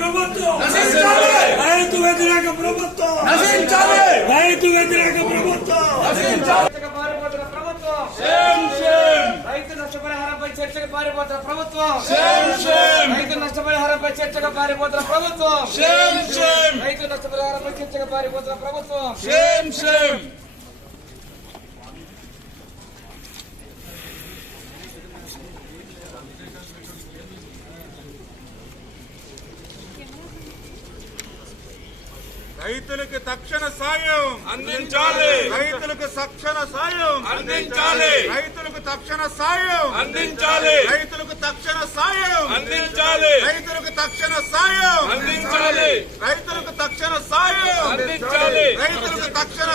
ప్రభుత్వం. రైతు వ్యతిరేక ప్రభుత్వం. రైతు వ్యతిరేక ప్రభుత్వం. రైతు నష్టపరిహారంపై చర్చకు పారిపోతున్న ప్రభుత్వం. రైతు నష్టపరిహారంపై చర్చకు పారిపోతున్న ప్రభుత్వం. రైతు నష్టపరిహారంపై చర్చకు పారిపోతున్న ప్రభుత్వం. రైతులకు తక్షణ సాయం. అందించాలి. రైతులకు తక్షణ సాయం. అందించాలి. రైతులకు తక్షణ సాయం. అందించాలి. రైతులకు తక్షణ సాయం. అందించాలి. రైతులకు తక్షణ సాయం. అందించాలి. రైతులకు తక్షణ సాయం. అందించాలి. రైతులకు తక్షణ